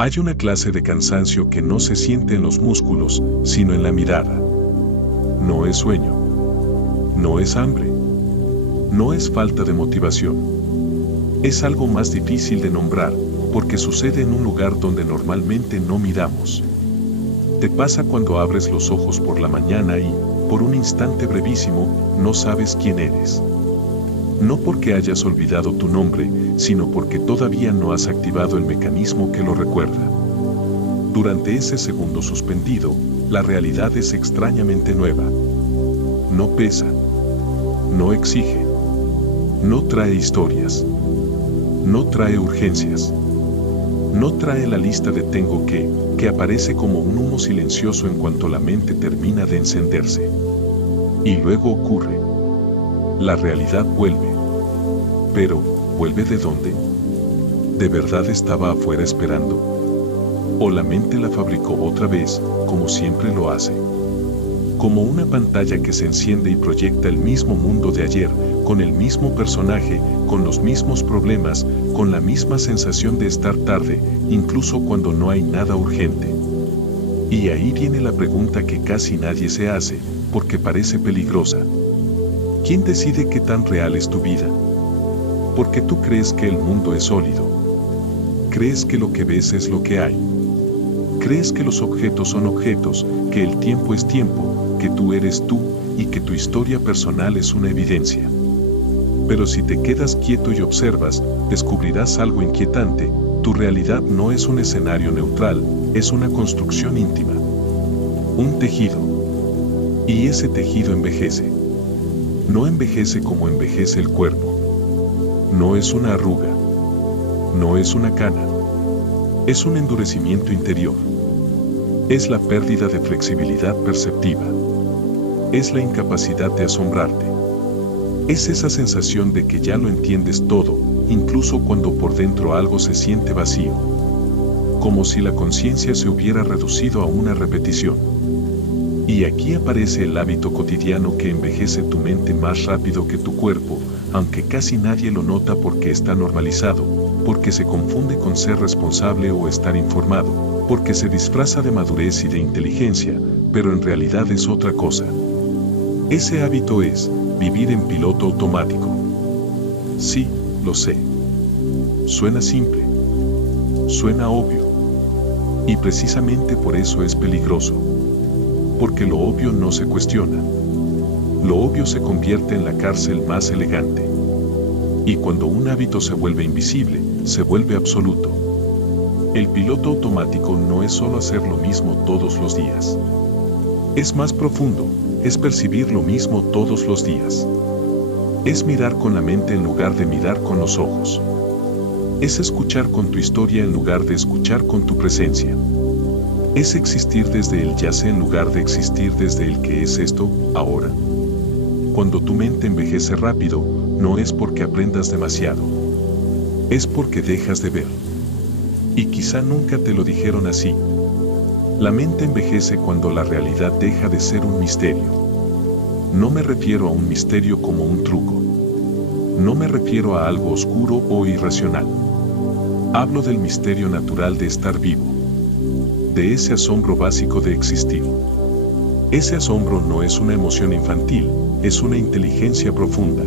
Hay una clase de cansancio que no se siente en los músculos, sino en la mirada. No es sueño. No es hambre. No es falta de motivación. Es algo más difícil de nombrar, porque sucede en un lugar donde normalmente no miramos. Te pasa cuando abres los ojos por la mañana y, por un instante brevísimo, no sabes quién eres. No porque hayas olvidado tu nombre, sino porque todavía no has activado el mecanismo que lo recuerda. Durante ese segundo suspendido, la realidad es extrañamente nueva. No pesa. No exige. No trae historias. No trae urgencias. No trae la lista de tengo que aparece como un humo silencioso en cuanto la mente termina de encenderse. Y luego ocurre. La realidad vuelve. Pero, ¿vuelve de dónde? ¿De verdad estaba afuera esperando? ¿O la mente la fabricó otra vez, como siempre lo hace? Como una pantalla que se enciende y proyecta el mismo mundo de ayer, con el mismo personaje, con los mismos problemas, con la misma sensación de estar tarde, incluso cuando no hay nada urgente. Y ahí viene la pregunta que casi nadie se hace, porque parece peligrosa. ¿Quién decide qué tan real es tu vida? Porque tú crees que el mundo es sólido. Crees que lo que ves es lo que hay. Crees que los objetos son objetos, que el tiempo es tiempo, que tú eres tú y que tu historia personal es una evidencia. Pero si te quedas quieto y observas, descubrirás algo inquietante. Tu realidad no es un escenario neutral, es una construcción íntima. Un tejido. Y ese tejido envejece. No envejece como envejece el cuerpo. No es una arruga. No es una cana. Es un endurecimiento interior. Es la pérdida de flexibilidad perceptiva. Es la incapacidad de asombrarte. Es esa sensación de que ya lo entiendes todo, incluso cuando por dentro algo se siente vacío. Como si la conciencia se hubiera reducido a una repetición. Y aquí aparece el hábito cotidiano que envejece tu mente más rápido que tu cuerpo, aunque casi nadie lo nota porque está normalizado, porque se confunde con ser responsable o estar informado, porque se disfraza de madurez y de inteligencia, pero en realidad es otra cosa. Ese hábito es vivir en piloto automático. Sí, lo sé. Suena simple. Suena obvio. Y precisamente por eso es peligroso. Porque lo obvio no se cuestiona. Lo obvio se convierte en la cárcel más elegante. Y cuando un hábito se vuelve invisible, se vuelve absoluto. El piloto automático no es solo hacer lo mismo todos los días. Es más profundo, es percibir lo mismo todos los días. Es mirar con la mente en lugar de mirar con los ojos. Es escuchar con tu historia en lugar de escuchar con tu presencia. Es existir desde el ya sé en lugar de existir desde el que es esto, ahora. Cuando tu mente envejece rápido, no es porque aprendas demasiado. Es porque dejas de ver. Y quizá nunca te lo dijeron así. La mente envejece cuando la realidad deja de ser un misterio. No me refiero a un misterio como un truco. No me refiero a algo oscuro o irracional. Hablo del misterio natural de estar vivo. De ese asombro básico de existir. Ese asombro no es una emoción infantil, es una inteligencia profunda.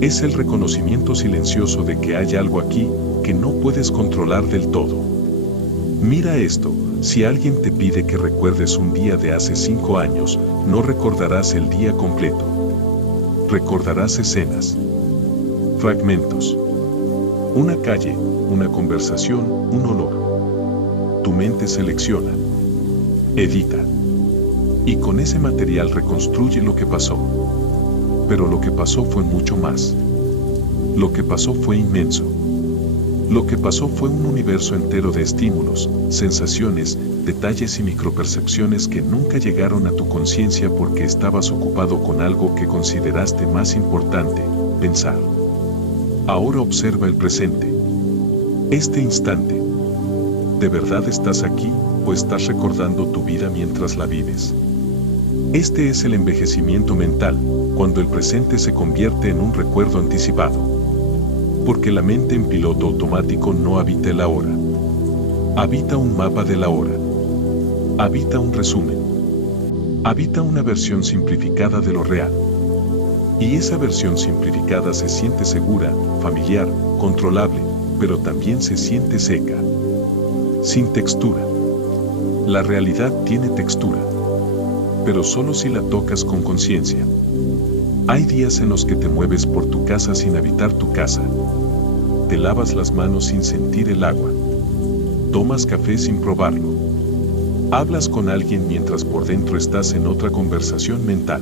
Es el reconocimiento silencioso de que hay algo aquí que no puedes controlar del todo. Mira esto, si alguien te pide que recuerdes un día de hace 5 años, no recordarás el día completo. Recordarás escenas, fragmentos, una calle, una conversación, un olor. Tu mente selecciona, edita, y con ese material reconstruye lo que pasó. Pero lo que pasó fue mucho más. Lo que pasó fue inmenso. Lo que pasó fue un universo entero de estímulos, sensaciones, detalles y micropercepciones que nunca llegaron a tu conciencia porque estabas ocupado con algo que consideraste más importante, pensar. Ahora observa el presente. Este instante. ¿De verdad estás aquí o estás recordando tu vida mientras la vives? Este es el envejecimiento mental, cuando el presente se convierte en un recuerdo anticipado. Porque la mente en piloto automático no habita el ahora. Habita un mapa de la hora. Habita un resumen. Habita una versión simplificada de lo real. Y esa versión simplificada se siente segura, familiar, controlable, pero también se siente seca. Sin textura. La realidad tiene textura, pero solo si la tocas con conciencia. Hay días en los que te mueves por tu casa sin habitar tu casa. Te lavas las manos sin sentir el agua. Tomas café sin probarlo. Hablas con alguien mientras por dentro estás en otra conversación mental.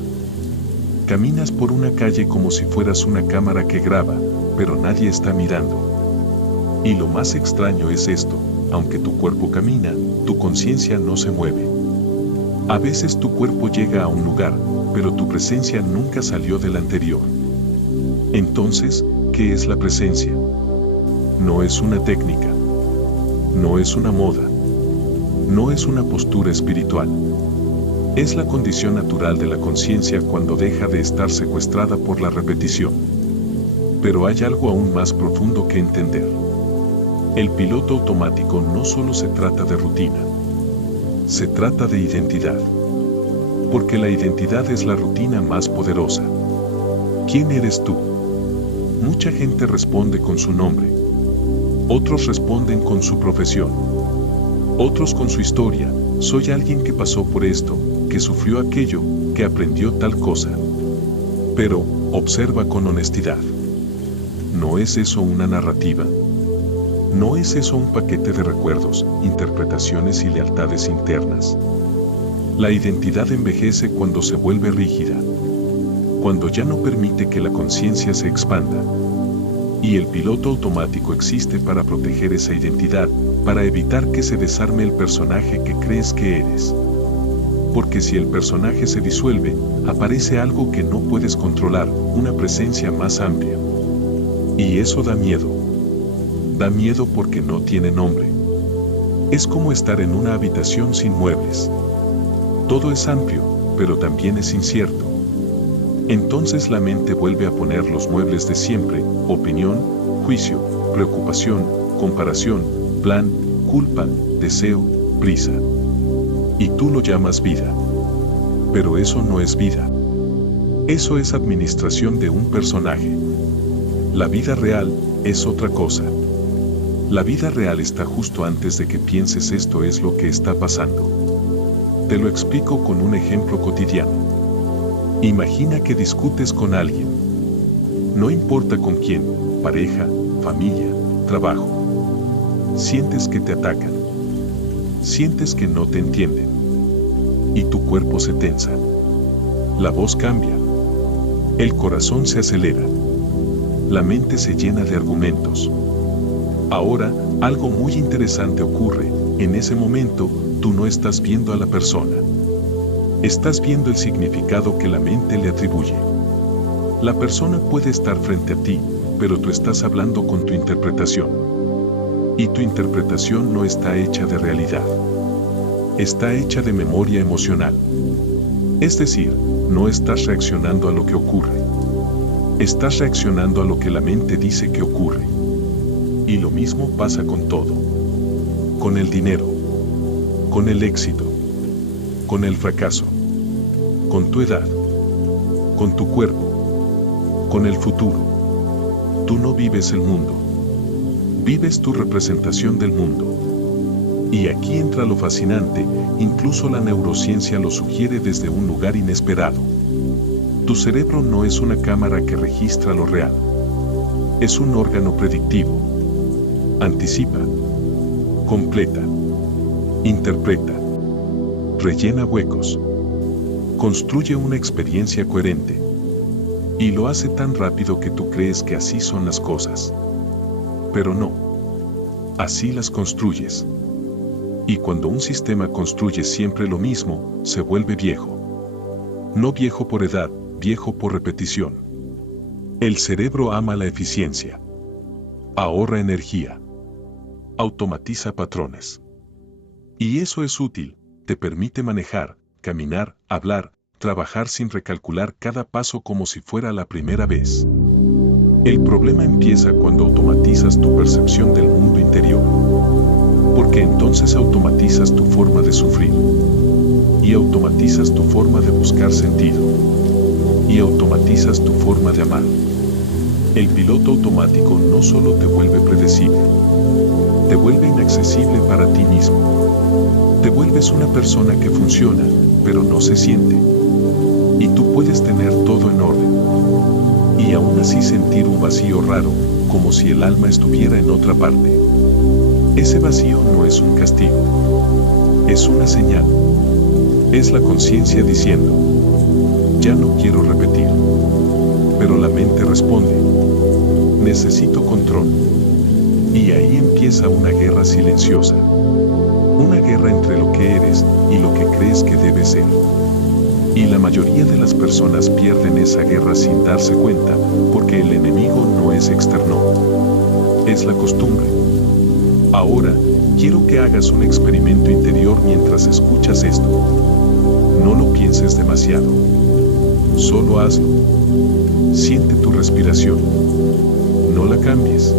Caminas por una calle como si fueras una cámara que graba, pero nadie está mirando. Y lo más extraño es esto, aunque tu cuerpo camina, tu conciencia no se mueve. A veces tu cuerpo llega a un lugar, pero tu presencia nunca salió del anterior. Entonces, ¿qué es la presencia? No es una técnica. No es una moda. No es una postura espiritual. Es la condición natural de la conciencia cuando deja de estar secuestrada por la repetición. Pero hay algo aún más profundo que entender. El piloto automático no solo se trata de rutina. Se trata de identidad. Porque la identidad es la rutina más poderosa. ¿Quién eres tú? Mucha gente responde con su nombre. Otros responden con su profesión. Otros con su historia. Soy alguien que pasó por esto, que sufrió aquello, que aprendió tal cosa. Pero, observa con honestidad. ¿No es eso una narrativa? ¿No es eso un paquete de recuerdos, interpretaciones y lealtades internas? La identidad envejece cuando se vuelve rígida, cuando ya no permite que la conciencia se expanda. Y el piloto automático existe para proteger esa identidad, para evitar que se desarme el personaje que crees que eres. Porque si el personaje se disuelve, aparece algo que no puedes controlar, una presencia más amplia. Y eso da miedo. Da miedo porque no tiene nombre. Es como estar en una habitación sin muebles. Todo es amplio, pero también es incierto. Entonces la mente vuelve a poner los muebles de siempre: opinión, juicio, preocupación, comparación, plan, culpa, deseo, prisa. Y tú lo llamas vida. Pero eso no es vida. Eso es administración de un personaje. La vida real es otra cosa. La vida real está justo antes de que pienses esto es lo que está pasando. Te lo explico con un ejemplo cotidiano. Imagina que discutes con alguien. No importa con quién, pareja, familia, trabajo. Sientes que te atacan. Sientes que no te entienden. Y tu cuerpo se tensa. La voz cambia. El corazón se acelera. La mente se llena de argumentos. Ahora, algo muy interesante ocurre. En ese momento, tú no estás viendo a la persona. Estás viendo el significado que la mente le atribuye. La persona puede estar frente a ti, pero tú estás hablando con tu interpretación. Y tu interpretación no está hecha de realidad. Está hecha de memoria emocional. Es decir, no estás reaccionando a lo que ocurre. Estás reaccionando a lo que la mente dice que ocurre. Y lo mismo pasa con todo. Con el dinero. Con el éxito. Con el fracaso. Con tu edad. Con tu cuerpo. Con el futuro. Tú no vives el mundo. Vives tu representación del mundo. Y aquí entra lo fascinante, incluso la neurociencia lo sugiere desde un lugar inesperado. Tu cerebro no es una cámara que registra lo real. Es un órgano predictivo. Anticipa. Completa. Interpreta. Rellena huecos. Construye una experiencia coherente. Y lo hace tan rápido que tú crees que así son las cosas. Pero no. Así las construyes. Y cuando un sistema construye siempre lo mismo, se vuelve viejo. No viejo por edad, viejo por repetición. El cerebro ama la eficiencia. Ahorra energía. Automatiza patrones. Y eso es útil, te permite manejar, caminar, hablar, trabajar sin recalcular cada paso como si fuera la primera vez. El problema empieza cuando automatizas tu percepción del mundo interior, porque entonces automatizas tu forma de sufrir, y automatizas tu forma de buscar sentido, y automatizas tu forma de amar. El piloto automático no solo te vuelve predecible, te vuelve inaccesible para ti mismo. Te vuelves una persona que funciona, pero no se siente. Y tú puedes tener todo en orden, y aún así sentir un vacío raro, como si el alma estuviera en otra parte. Ese vacío no es un castigo, es una señal. Es la conciencia diciendo, ya no quiero repetir. Pero la mente responde, necesito control. Y ahí empieza una guerra silenciosa. Una guerra entre lo que eres y lo que crees que debe ser. Y la mayoría de las personas pierden esa guerra sin darse cuenta, porque el enemigo no es externo, es la costumbre. Ahora, quiero que hagas un experimento interior mientras escuchas esto. No lo pienses demasiado. Solo hazlo. Siente tu respiración. No la cambies.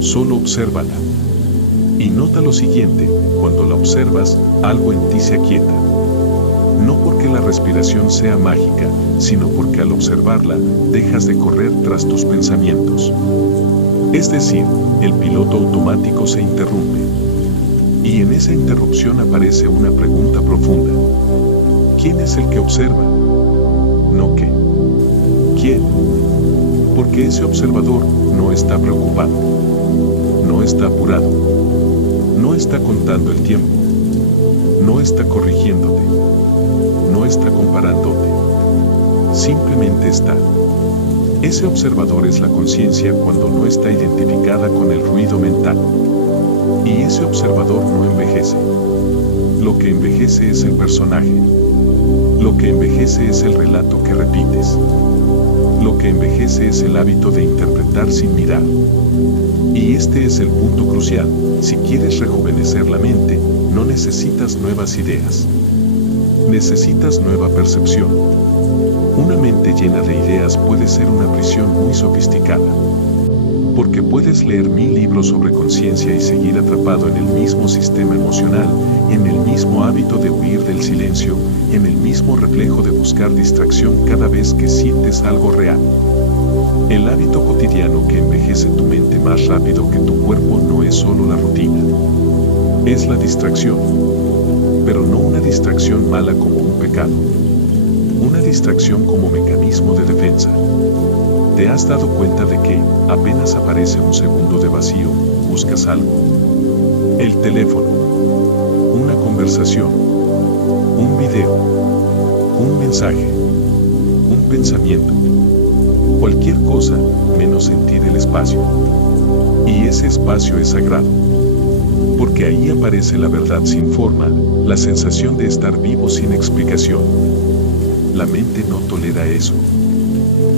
Solo obsérvala. Y nota lo siguiente, cuando la observas, algo en ti se aquieta. No porque la respiración sea mágica, sino porque al observarla, dejas de correr tras tus pensamientos. Es decir, el piloto automático se interrumpe. Y en esa interrupción aparece una pregunta profunda. ¿Quién es el que observa? No qué. ¿Quién? Porque ese observador no está preocupado. No está apurado. No está contando el tiempo. No está corrigiéndote. No está comparándote. Simplemente está. Ese observador es la conciencia cuando no está identificada con el ruido mental. Y ese observador no envejece. Lo que envejece es el personaje. Lo que envejece es el relato que repites. Lo que envejece es el hábito de interpretar sin mirar. Y este es el punto crucial. Si quieres rejuvenecer la mente, no necesitas nuevas ideas. Necesitas nueva percepción. Una mente llena de ideas puede ser una prisión muy sofisticada. Porque puedes leer 1000 libros sobre conciencia y seguir atrapado en el mismo sistema emocional, en el mismo hábito de huir del silencio, en el mismo reflejo de buscar distracción cada vez que sientes algo real. El hábito cotidiano que envejece tu mente más rápido que tu cuerpo no es solo la rutina. Es la distracción. Pero no una distracción mala como un pecado. Una distracción como mecanismo de defensa. ¿Te has dado cuenta de que, apenas aparece un segundo de vacío, buscas algo? El teléfono, una conversación, un video, un mensaje, un pensamiento, cualquier cosa menos sentir el espacio. Y ese espacio es sagrado. Porque ahí aparece la verdad sin forma, la sensación de estar vivo sin explicación. La mente no tolera eso.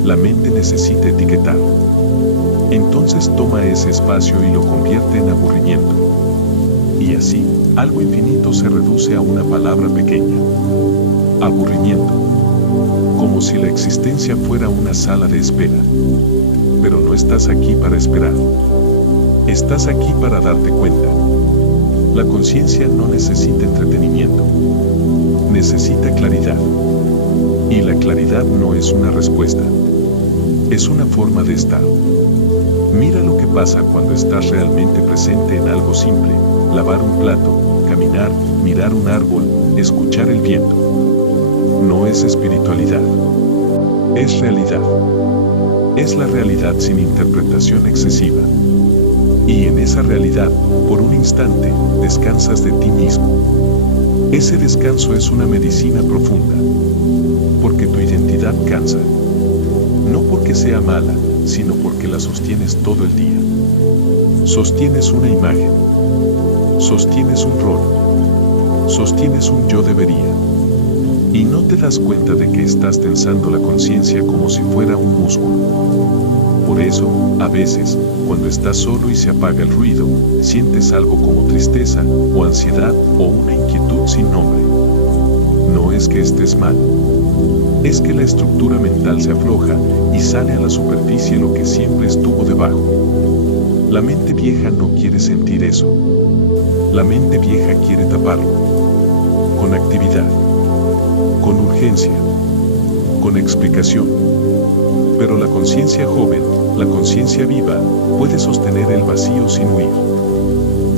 La mente necesita etiquetar. Entonces toma ese espacio y lo convierte en aburrimiento. Y así, algo infinito se reduce a una palabra pequeña. Aburrimiento. Como si la existencia fuera una sala de espera. Pero no estás aquí para esperar. Estás aquí para darte cuenta. La conciencia no necesita entretenimiento. Necesita claridad. Y la claridad no es una respuesta. Es una forma de estar. Mira lo que pasa cuando estás realmente presente en algo simple: lavar un plato, caminar, mirar un árbol, escuchar el viento. No es espiritualidad. Es realidad. Es la realidad sin interpretación excesiva. Y en esa realidad, por un instante, descansas de ti mismo. Ese descanso es una medicina profunda. Porque tu identidad cansa. No porque sea mala, sino porque la sostienes todo el día. Sostienes una imagen. Sostienes un rol. Sostienes un yo debería. Y no te das cuenta de que estás tensando la conciencia como si fuera un músculo. Por eso, a veces, cuando estás solo y se apaga el ruido, sientes algo como tristeza, o ansiedad, o una inquietud sin nombre. No es que estés mal. Es que la estructura mental se afloja y sale a la superficie lo que siempre estuvo debajo. La mente vieja no quiere sentir eso. La mente vieja quiere taparlo. Con actividad. Con urgencia. Con explicación. Pero la conciencia joven, la conciencia viva, puede sostener el vacío sin huir.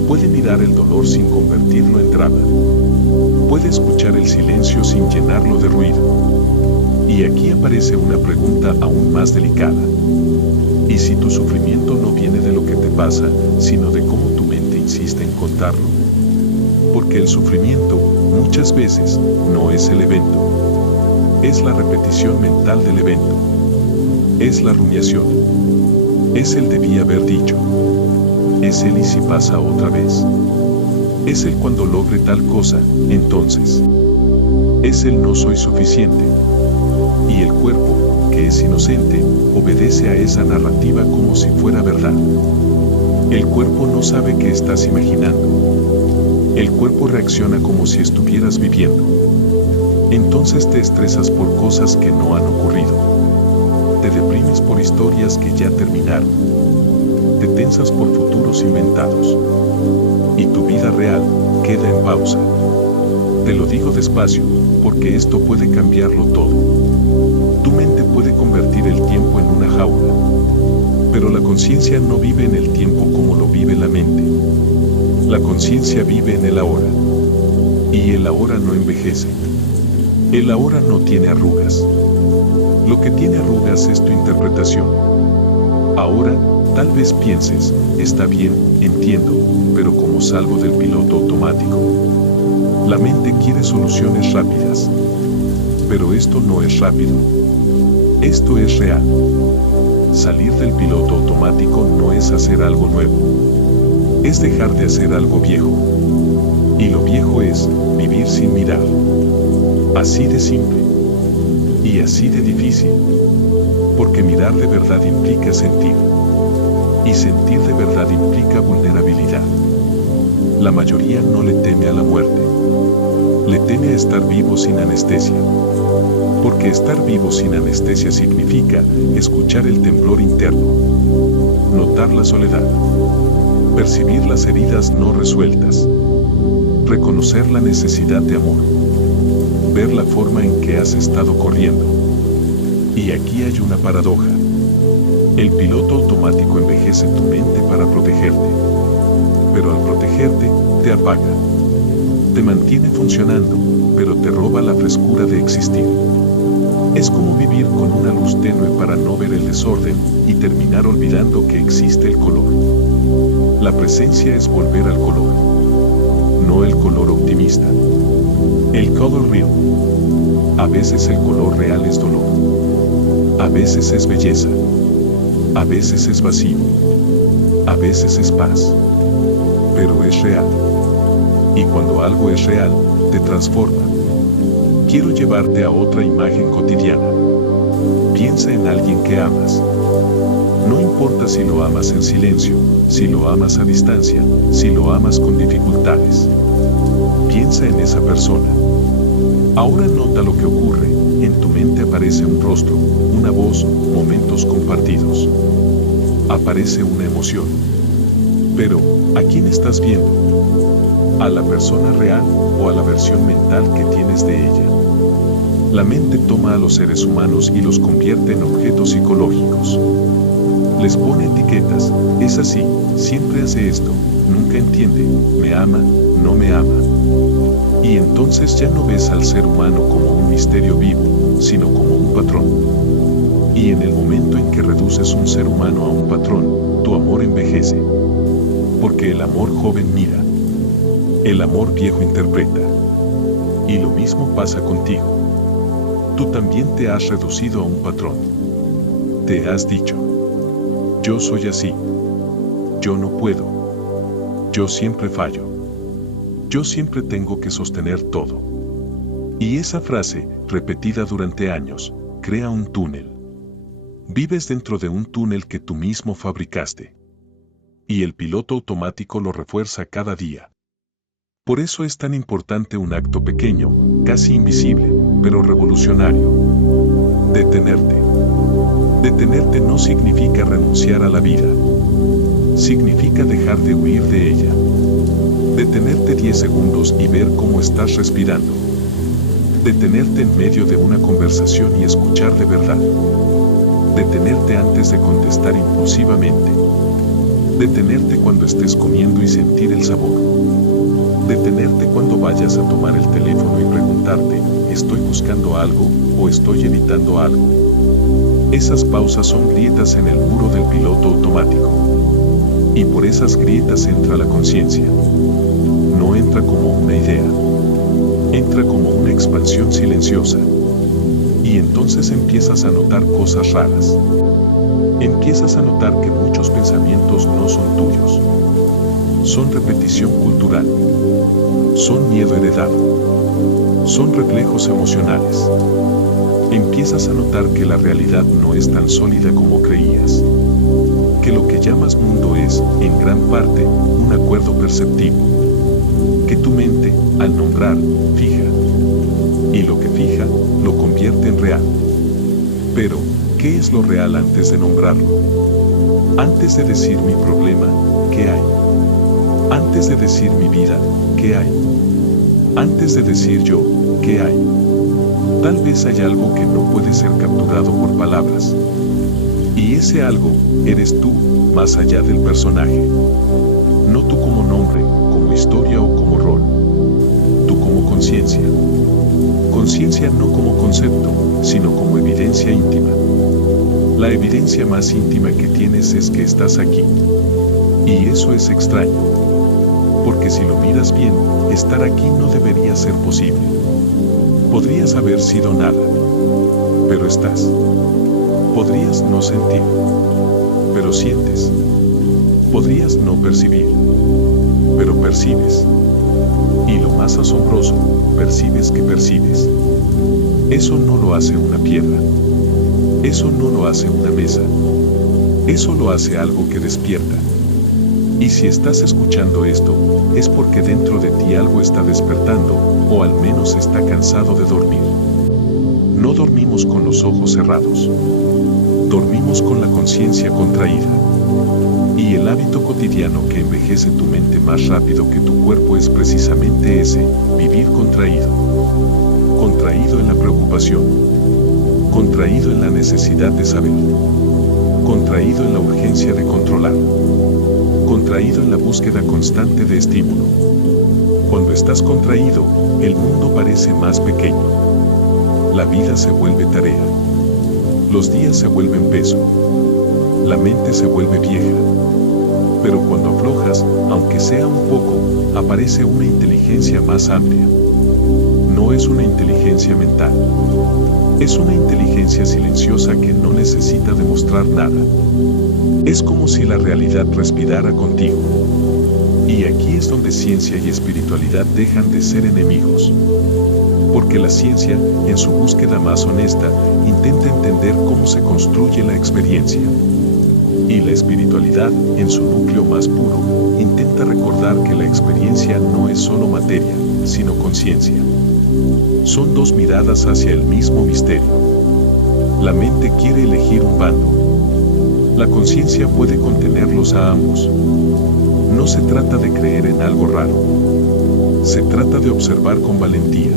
Puede mirar el dolor sin convertirlo en drama. Puede escuchar el silencio sin llenarlo de ruido. Y aquí aparece una pregunta aún más delicada. ¿Y si tu sufrimiento no viene de lo que te pasa, sino de cómo tu mente insiste en contarlo? Porque el sufrimiento, muchas veces, no es el evento. Es la repetición mental del evento. Es la rumiación. Es el debí haber dicho. Es el y si pasa otra vez. Es el cuando logre tal cosa, entonces. Es el no soy suficiente. Y el cuerpo, que es inocente, obedece a esa narrativa como si fuera verdad. El cuerpo no sabe que estás imaginando. El cuerpo reacciona como si estuvieras viviendo. Entonces te estresas por cosas que no han ocurrido. Te deprimes por historias que ya terminaron. Te tensas por futuros inventados. Y tu vida real queda en pausa. Te lo digo despacio, porque esto puede cambiarlo todo. Tu mente puede convertir el tiempo en una jaula. Pero la conciencia no vive en el tiempo como lo vive la mente. La conciencia vive en el ahora. Y el ahora no envejece. El ahora no tiene arrugas. Lo que tiene arrugas es tu interpretación. Ahora, tal vez pienses, está bien, entiendo, pero ¿cómo salgo del piloto automático? La mente quiere soluciones rápidas. Pero esto no es rápido. Esto es real. Salir del piloto automático no es hacer algo nuevo. Es dejar de hacer algo viejo. Y lo viejo es vivir sin mirar. Así de simple. Y así de difícil. Porque mirar de verdad implica sentir. Y sentir de verdad implica vulnerabilidad. La mayoría no le teme a la muerte. Le teme a estar vivo sin anestesia. Porque estar vivo sin anestesia significa escuchar el temblor interno, notar la soledad, percibir las heridas no resueltas, reconocer la necesidad de amor, ver la forma en que has estado corriendo. Y aquí hay una paradoja. El piloto automático envejece tu mente para protegerte, pero al protegerte, te apaga. Te mantiene funcionando, pero te roba la frescura de existir. Es como vivir con una luz tenue para no ver el desorden y terminar olvidando que existe el color. La presencia es volver al color, no el color optimista. El color real. A veces el color real es dolor. A veces es belleza. A veces es vacío. A veces es paz. Pero es real. Y cuando algo es real, te transforma. Quiero llevarte a otra imagen cotidiana. Piensa en alguien que amas. No importa si lo amas en silencio, si lo amas a distancia, si lo amas con dificultades. Piensa en esa persona. Ahora nota lo que ocurre. En tu mente aparece un rostro, una voz, momentos compartidos. Aparece una emoción. Pero, ¿a quién estás viendo? ¿A la persona real o a la versión mental que tienes de ella? La mente toma a los seres humanos y los convierte en objetos psicológicos. Les pone etiquetas, es así, siempre hace esto, nunca entiende, me ama, no me ama. Y entonces ya no ves al ser humano como un misterio vivo, sino como un patrón. Y en el momento en que reduces un ser humano a un patrón, tu amor envejece. Porque el amor joven mira. El amor viejo interpreta. Y lo mismo pasa contigo. Tú también te has reducido a un patrón. Te has dicho, yo soy así. Yo no puedo. Yo siempre fallo. Yo siempre tengo que sostener todo. Y esa frase, repetida durante años, crea un túnel. Vives dentro de un túnel que tú mismo fabricaste. Y el piloto automático lo refuerza cada día. Por eso es tan importante un acto pequeño, casi invisible, pero revolucionario. Detenerte. Detenerte no significa renunciar a la vida. Significa dejar de huir de ella. Detenerte 10 segundos y ver cómo estás respirando. Detenerte en medio de una conversación y escuchar de verdad. Detenerte antes de contestar impulsivamente. Detenerte cuando estés comiendo y sentir el sabor. Detenerte cuando vayas a tomar el teléfono y preguntarte, ¿estoy buscando algo o estoy evitando algo? Esas pausas son grietas en el muro del piloto automático. Y por esas grietas entra la conciencia. No entra como una idea. Entra como una expansión silenciosa. Y entonces empiezas a notar cosas raras. Empiezas a notar que muchos pensamientos no son tuyos. Son repetición cultural. Son miedo heredado. Son reflejos emocionales. Empiezas a notar que la realidad no es tan sólida como creías. Que lo que llamas mundo es, en gran parte, un acuerdo perceptivo. Que tu mente, al nombrar, fija. Y lo que fija, lo convierte en real. Pero, ¿qué es lo real antes de nombrarlo? Antes de decir mi problema, ¿qué hay? Antes de decir mi vida, ¿qué hay? Antes de decir yo, ¿qué hay? Tal vez hay algo que no puede ser capturado por palabras. Y ese algo, eres tú, más allá del personaje. No tú como nombre, como historia o como rol. Tú como conciencia. Conciencia no como concepto, sino como evidencia íntima. La evidencia más íntima que tienes es que estás aquí. Y eso es extraño. Porque si lo miras bien, estar aquí no debería ser posible. Podrías haber sido nada, pero estás. Podrías no sentir, pero sientes. Podrías no percibir, pero percibes. Y lo más asombroso, percibes que percibes. Eso no lo hace una piedra. Eso no lo hace una mesa. Eso lo hace algo que despierta. Y si estás escuchando esto, es porque dentro de ti algo está despertando, o al menos está cansado de dormir. No dormimos con los ojos cerrados. Dormimos con la conciencia contraída. Y el hábito cotidiano que envejece tu mente más rápido que tu cuerpo es precisamente ese, vivir contraído. Contraído en la preocupación. Contraído en la necesidad de saber. Contraído en la urgencia de controlar. Contraído en la búsqueda constante de estímulo. Cuando estás contraído, el mundo parece más pequeño. La vida se vuelve tarea. Los días se vuelven peso. La mente se vuelve vieja. Pero cuando aflojas, aunque sea un poco, aparece una inteligencia más amplia. No es una inteligencia mental. Es una inteligencia silenciosa que no necesita demostrar nada. Es como si la realidad respirara contigo. Y aquí es donde ciencia y espiritualidad dejan de ser enemigos. Porque la ciencia, en su búsqueda más honesta, intenta entender cómo se construye la experiencia. Y la espiritualidad, en su núcleo más puro, intenta recordar que la experiencia no es solo materia, sino conciencia. Son dos miradas hacia el mismo misterio. La mente quiere elegir un bando. La conciencia puede contenerlos a ambos. No se trata de creer en algo raro. Se trata de observar con valentía.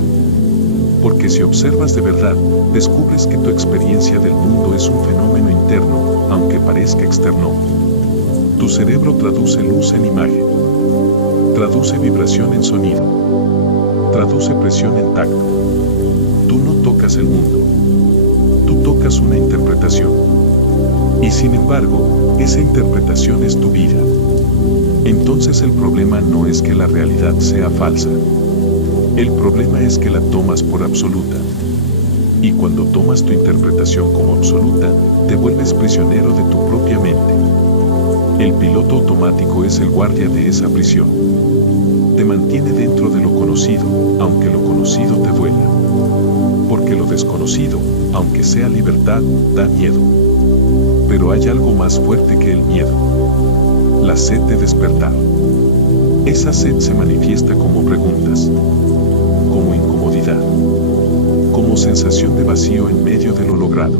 Porque si observas de verdad, descubres que tu experiencia del mundo es un fenómeno interno, aunque parezca externo. Tu cerebro traduce luz en imagen. Traduce vibración en sonido. Traduce presión en tacto. Tú no tocas el mundo. Tú tocas una interpretación. Y sin embargo, esa interpretación es tu vida. Entonces el problema no es que la realidad sea falsa. El problema es que la tomas por absoluta. Y cuando tomas tu interpretación como absoluta, te vuelves prisionero de tu propia mente. El piloto automático es el guardia de esa prisión. Te mantiene dentro de lo conocido, aunque lo conocido te duela. Porque lo desconocido, aunque sea libertad, da miedo. Pero hay algo más fuerte que el miedo. La sed de despertar. Esa sed se manifiesta como preguntas, como incomodidad, como sensación de vacío en medio de lo logrado.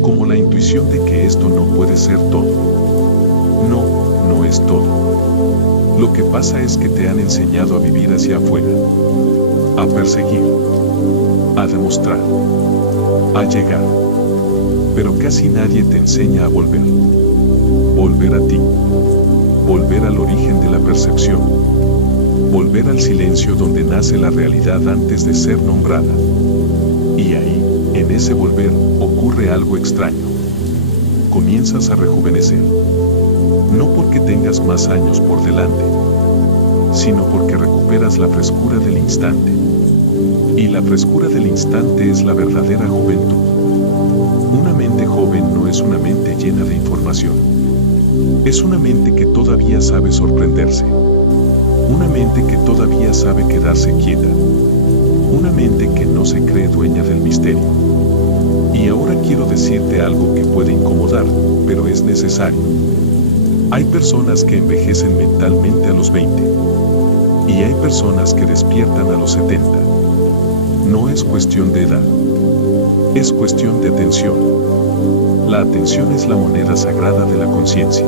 Como la intuición de que esto no puede ser todo. No, no es todo. Lo que pasa es que te han enseñado a vivir hacia afuera. A perseguir. A demostrar. A llegar. Pero casi nadie te enseña a volver. Volver a ti. Volver al origen de la percepción. Volver al silencio donde nace la realidad antes de ser nombrada. Y ahí, en ese volver, ocurre algo extraño. Comienzas a rejuvenecer. No porque tengas más años por delante, sino porque recuperas la frescura del instante. Y la frescura del instante es la verdadera juventud. Una mente joven no es una mente llena de información. Es una mente que todavía sabe sorprenderse. Una mente que todavía sabe quedarse quieta. Una mente que no se cree dueña del misterio. Y ahora quiero decirte algo que puede incomodar, pero es necesario. Hay personas que envejecen mentalmente a los 20. Y hay personas que despiertan a los 70. No es cuestión de edad. Es cuestión de atención. La atención es la moneda sagrada de la conciencia.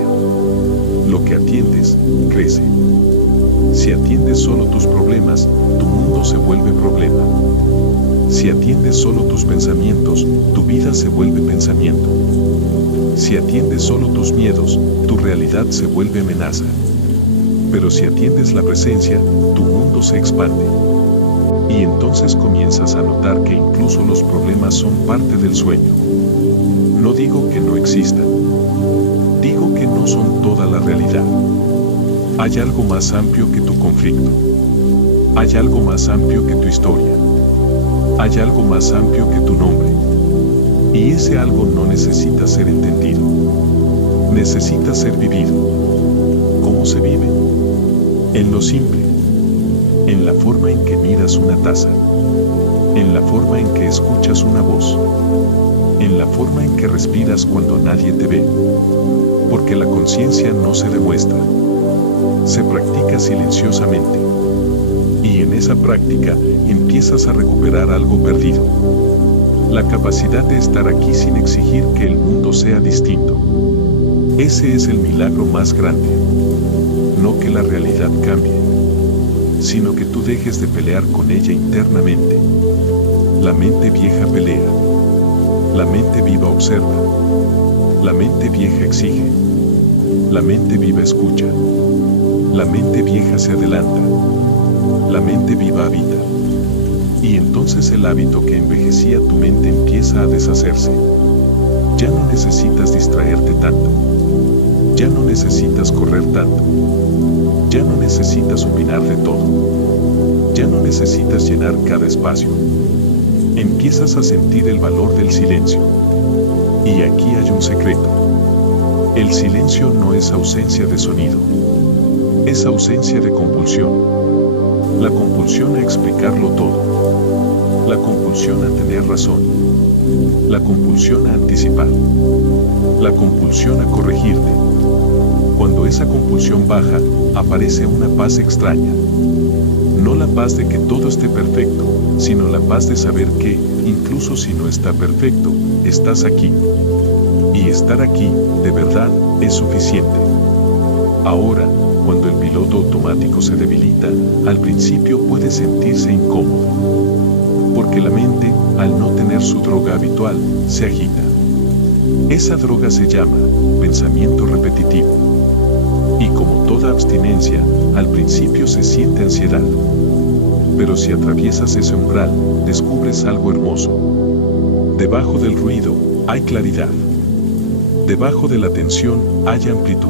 Lo que atiendes, crece. Si atiendes solo tus problemas, tu mundo se vuelve problema. Si atiendes solo tus pensamientos, tu vida se vuelve pensamiento. Si atiendes solo tus miedos, tu realidad se vuelve amenaza. Pero si atiendes la presencia, tu mundo se expande. Y entonces comienzas a notar que incluso los problemas son parte del sueño. No digo que no existan. Digo que no son toda la realidad. Hay algo más amplio que tu conflicto. Hay algo más amplio que tu historia. Hay algo más amplio que tu nombre. Y ese algo no necesita ser entendido. Necesita ser vivido. ¿Cómo se vive? En lo simple. En la forma en que miras una taza. En la forma en que escuchas una voz. En la forma en que respiras cuando nadie te ve. Porque la conciencia no se demuestra. Se practica silenciosamente. Y en esa práctica empiezas a recuperar algo perdido. La capacidad de estar aquí sin exigir que el mundo sea distinto. Ese es el milagro más grande. No que la realidad cambie, sino que tú dejes de pelear con ella internamente. La mente vieja pelea. La mente viva observa. La mente vieja exige. La mente viva escucha. La mente vieja se adelanta. La mente viva habita. Y entonces el hábito que envejecía tu mente empieza a deshacerse. Ya no necesitas distraerte tanto. Ya no necesitas correr tanto. Ya no necesitas opinar de todo. Ya no necesitas llenar cada espacio. Empiezas a sentir el valor del silencio. Y aquí hay un secreto. El silencio no es ausencia de sonido. Es ausencia de compulsión. La compulsión a explicarlo todo. La compulsión a tener razón. La compulsión a anticipar. La compulsión a corregirte. Cuando esa compulsión baja, aparece una paz extraña. No la paz de que todo esté perfecto, sino la paz de saber que, incluso si no está perfecto, estás aquí. Y estar aquí, de verdad, es suficiente. Ahora, cuando el piloto automático se debilita, al principio puede sentirse incómodo. Porque la mente, al no tener su droga habitual, se agita. Esa droga se llama pensamiento repetitivo. Y como toda abstinencia, al principio se siente ansiedad. Pero si atraviesas ese umbral, descubres algo hermoso. Debajo del ruido, hay claridad. Debajo de la tensión, hay amplitud.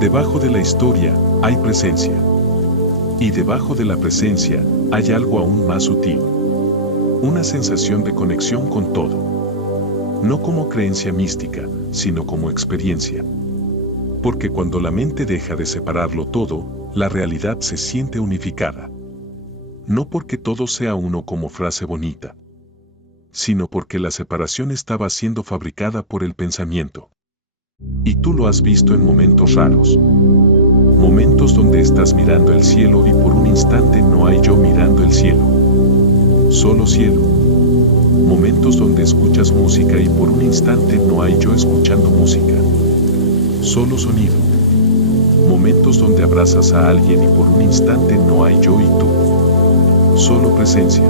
Debajo de la historia, hay presencia. Y debajo de la presencia, hay algo aún más sutil. Una sensación de conexión con todo. No como creencia mística, sino como experiencia. Porque cuando la mente deja de separarlo todo, la realidad se siente unificada. No porque todo sea uno como frase bonita, sino porque la separación estaba siendo fabricada por el pensamiento. Y tú lo has visto en momentos raros. Momentos donde estás mirando el cielo y por un instante no hay yo mirando el cielo. solo cielo. Momentos donde escuchas música y por un instante no hay yo escuchando música. Solo sonido. Momentos donde abrazas a alguien y por un instante no hay yo y tú. Solo presencia.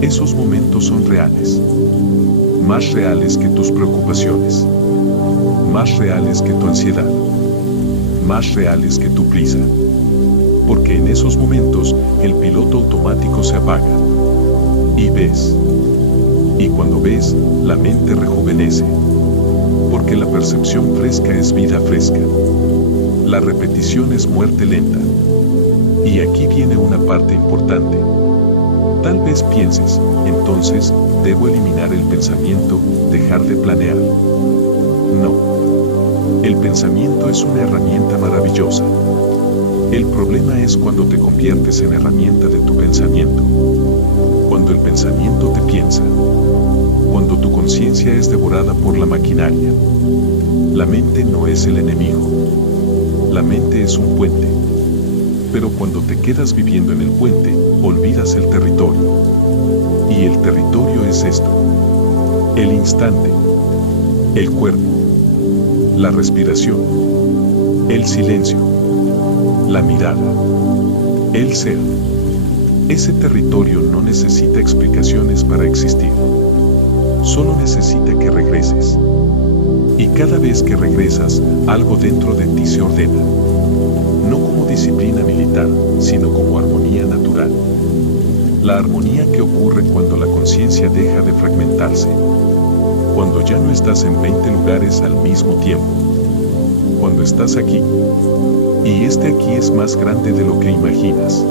Esos momentos son reales. Más reales que tus preocupaciones. Más reales que tu ansiedad. Más reales que tu prisa. Porque en esos momentos el piloto automático se apaga. Y ves. Y cuando ves, la mente rejuvenece. Porque la percepción fresca es vida fresca. La repetición es muerte lenta. Y aquí viene una parte importante. Tal vez pienses, entonces, debo eliminar el pensamiento, dejar de planear. No. El pensamiento es una herramienta maravillosa. El problema es cuando te conviertes en herramienta de tu pensamiento. Cuando el pensamiento te piensa. Cuando tu conciencia es devorada por la maquinaria. La mente no es el enemigo. La mente es un puente. Pero cuando te quedas viviendo en el puente, olvidas el territorio. Y el territorio es esto. El instante. El cuerpo. La respiración. El silencio. La mirada. El ser. Ese territorio no necesita explicaciones para existir. Solo necesita que regreses. Y cada vez que regresas, algo dentro de ti se ordena. No como disciplina militar, sino como armonía natural. La armonía que ocurre cuando la conciencia deja de fragmentarse. Cuando ya no estás en 20 lugares al mismo tiempo. Cuando estás aquí. Y este aquí es más grande de lo que imaginas.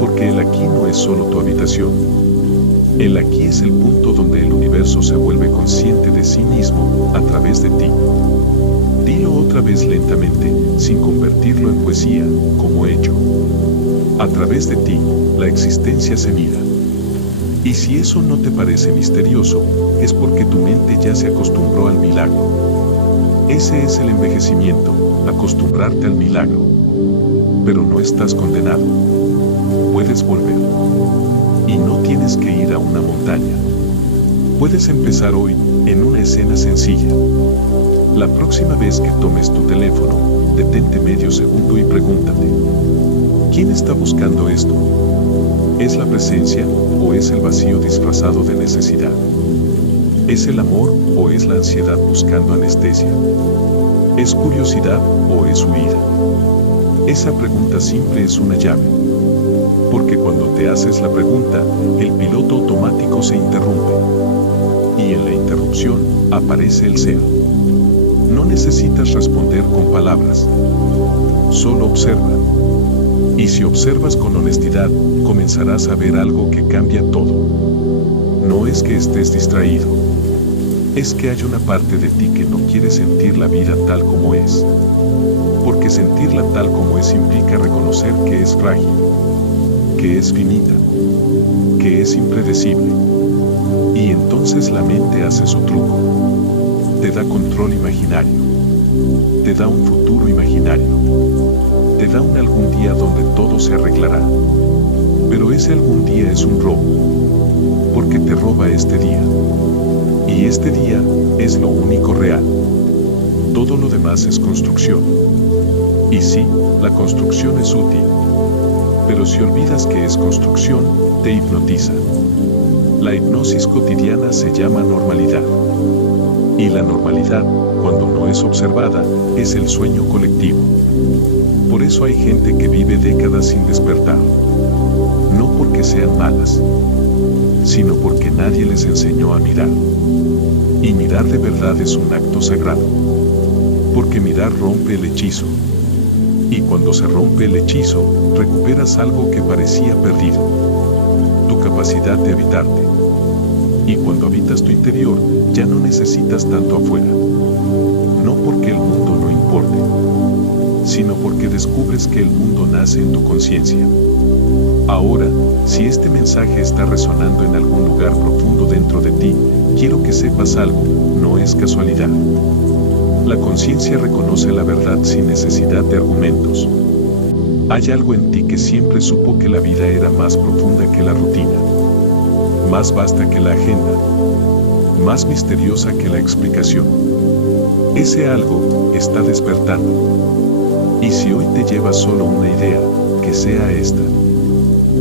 Porque el aquí no es solo tu habitación. El aquí es el punto donde el universo se vuelve consciente de sí mismo a través de ti. Dilo otra vez lentamente, sin convertirlo en poesía, como he hecho. A través de ti, la existencia se mira. Y si eso no te parece misterioso, es porque tu mente ya se acostumbró al milagro. Ese es el envejecimiento, acostumbrarte al milagro. Pero no estás condenado. Puedes volver. Y no tienes que ir a una montaña. Puedes empezar hoy, en una escena sencilla. La próxima vez que tomes tu teléfono, detente medio segundo y pregúntate: ¿quién está buscando esto? ¿Es la presencia o es el vacío disfrazado de necesidad? ¿Es el amor o es la ansiedad buscando anestesia? ¿Es curiosidad o es huida? Esa pregunta simple es una llave. Porque cuando te haces la pregunta, el piloto automático se interrumpe. Y en la interrupción, aparece el ser. No necesitas responder con palabras. Solo observa. Y si observas con honestidad, comenzarás a ver algo que cambia todo. No es que estés distraído. Es que hay una parte de ti que no quiere sentir la vida tal como es. Porque sentirla tal como es implica reconocer que es frágil, que es finita, que es impredecible. Y entonces la mente hace su truco. Te da control imaginario. Te da un futuro imaginario. Te da un algún día donde todo se arreglará. Pero ese algún día es un robo. Porque te roba este día. Y este día es lo único real. Todo lo demás es construcción. Y sí, la construcción es útil. Pero si olvidas que es construcción, te hipnotiza. La hipnosis cotidiana se llama normalidad. Y la normalidad, cuando no es observada, es el sueño colectivo. Por eso hay gente que vive décadas sin despertar. No porque sean malas, sino porque nadie les enseñó a mirar. Y mirar de verdad es un acto sagrado. Porque mirar rompe el hechizo. Y cuando se rompe el hechizo, recuperas algo que parecía perdido. Tu capacidad de habitarte. Y cuando habitas tu interior, ya no necesitas tanto afuera. No porque el mundo no importe, sino porque descubres que el mundo nace en tu conciencia. Ahora, si este mensaje está resonando en algún lugar profundo dentro de ti, quiero que sepas algo, no es casualidad. La conciencia reconoce la verdad sin necesidad de argumentos. Hay algo en ti que siempre supo que la vida era más profunda que la rutina, más vasta que la agenda, más misteriosa que la explicación. Ese algo está despertando. Y si hoy te llevas solo una idea, que sea esta.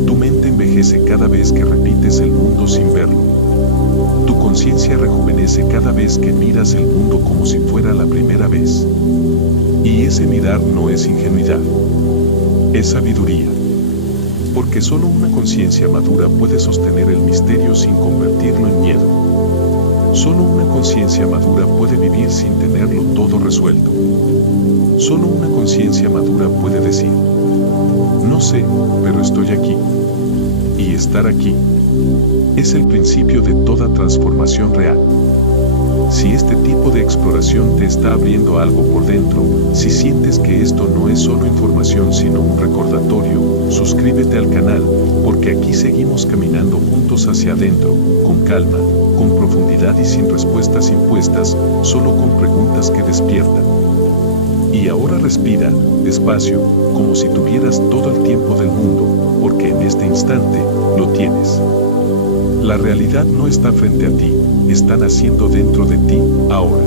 Tu mente envejece cada vez que repites el mundo sin verlo. Tu conciencia rejuvenece cada vez que miras el mundo como si fuera la primera vez. Y ese mirar no es ingenuidad, es sabiduría. Porque solo una conciencia madura puede sostener el misterio sin convertirlo en miedo. Solo una conciencia madura puede vivir sin tenerlo todo resuelto. Solo una conciencia madura puede decir, no sé, pero estoy aquí. Y estar aquí es el principio de toda transformación real. Si este tipo de exploración te está abriendo algo por dentro, si sientes que esto no es solo información sino un recordatorio, suscríbete al canal, porque aquí seguimos caminando juntos hacia adentro, con calma, con profundidad y sin respuestas impuestas, solo con preguntas que despiertan. Y ahora respira, despacio, como si tuvieras todo el tiempo del mundo, porque en este instante, lo tienes. La realidad no está frente a ti, está naciendo dentro de ti, ahora.